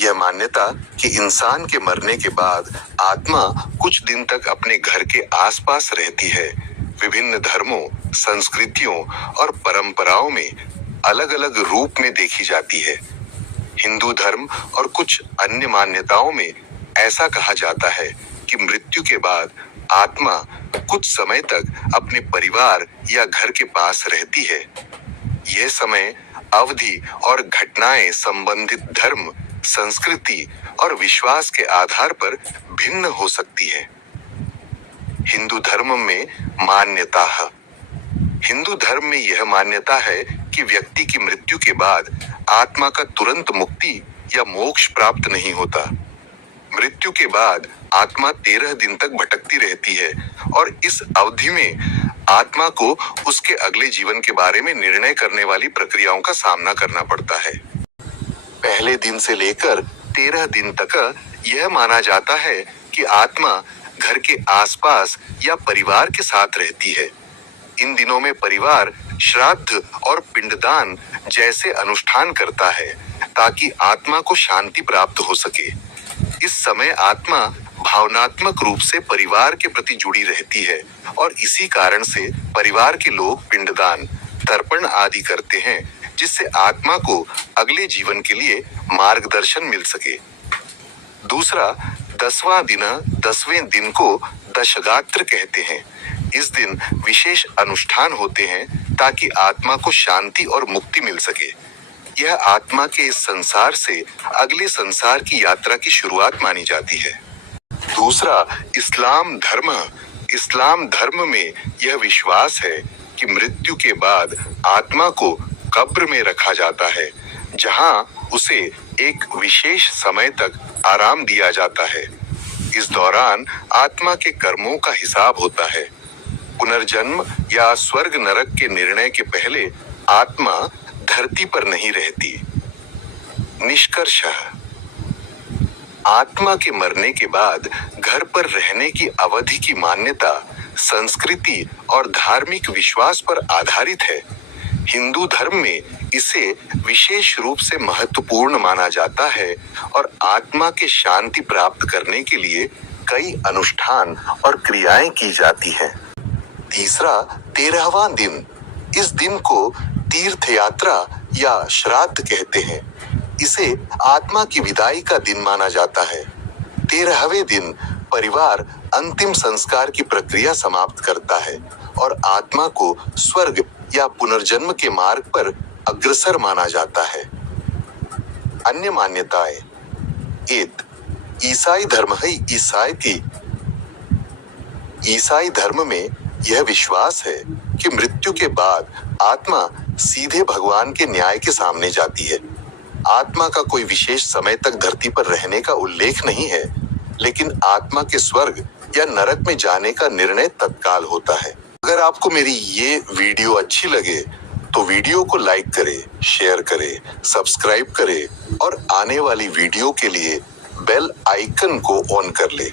यह मान्यता कि इंसान के मरने के बाद आत्मा कुछ दिन तक अपने घर के आसपास रहती है, विभिन्न धर्मों, संस्कृतियों और परंपराओं में अलग अलग रूप में देखी जाती है। हिंदू धर्म और कुछ अन्य मान्यताओं में ऐसा कहा जाता है कि मृत्यु के बाद आत्मा कुछ समय तक अपने परिवार या घर के पास रहती है। यह समय, अवधि और घटनाएं संबंधित धर्म, संस्कृति और विश्वास के आधार पर भिन्न हो सकती है। हिंदू धर्म में मान्यता है। हिंदू धर्म में यह मान्यता है कि व्यक्ति की मृत्यु के बाद आत्मा का तुरंत मुक्ति या मोक्ष प्राप्त नहीं होता। मृत्यु के बाद आत्मा 13 दिन तक भटकती रहती है और इस अवधि में आत्मा को उसके अगले जीवन के बारे में निर्णय करने वाली प्रक्रियाओं का सामना करना पड़ता है। पहले दिन से लेकर 13 दिन तक यह माना जाता है कि आत्मा घर के आसपास या परिवार के साथ रहती है। इन दिनों में परिवार श्राद्ध और पिंडदान जैसे अनुष्ठान करता है ताकि आत्मा को शांति प्राप्त हो सके। इस समय आत्मा भावनात्मक रूप से परिवार के प्रति जुड़ी रहती है और इसी कारण से परिवार के लोग पिंडदान, तर्पण आदि करते हैं, जिससे आत्मा को अगले जीवन के लिए मार्गदर्शन मिल सके। दूसरा, 10वां दिन, 10वें दिन को दशगात्र कहते हैं। इस दिन विशेष अनुष्ठान होते हैं ताकि आत्मा को शांति और मुक्ति मिल सके। यह आत्मा के इस संसार से अगले संसार की यात्रा की शुरुआत मानी जाती है। दूसरा, इस्लाम धर्म। इस्लाम धर्म में यह विश्वास है कि मृत्यु के बाद आत्मा को कब्र में रखा जाता है, जहां उसे एक विशेष समय तक आराम दिया जाता है। इस दौरान आत्मा के कर्मों का हिसाब होता है। पुनर्जन्म या स्वर्ग नरक के निर्णय के पहले आत्मा धरती पर नहीं रहती। निष्कर्षः, आत्मा के मरने के बाद घर पर रहने की अवधि की मान्यता संस्कृति और धार्मिक विश्वास पर आधारित है। हिंदू धर्म में इसे विशेष रूप से महत्वपूर्ण माना जाता है और आत्मा के शांति प्राप्त करने के लिए कई अनुष्ठान और क्रियाएं की जाती हैं। तीसरा, 13वां दिन। इस दिन को तीर्थ यात्रा या श्राद्ध कहते हैं। इसे आत्मा की विदाई का दिन माना जाता है। 13वें दिन परिवार अंतिम संस्कार की प्रक्रिया समाप्त करता है और आत्मा को स्वर्ग या पुनर्जन्म के मार्ग पर अग्रसर माना जाता है। अन्य मान्यताएं। ईसाई धर्म है। ईसाई धर्म में यह विश्वास है कि मृत्यु के बाद आत्मा सीधे भगवान के न्याय के सामने जाती है। आत्मा का कोई विशेष समय तक धरती पर रहने का उल्लेख नहीं है, लेकिन आत्मा के स्वर्ग या नरक में जाने का निर्णय तत्काल होता है। अगर आपको मेरी ये वीडियो अच्छी लगे तो वीडियो को लाइक करें, शेयर करें, सब्सक्राइब करें और आने वाली वीडियो के लिए बेल आइकन को ऑन कर लें।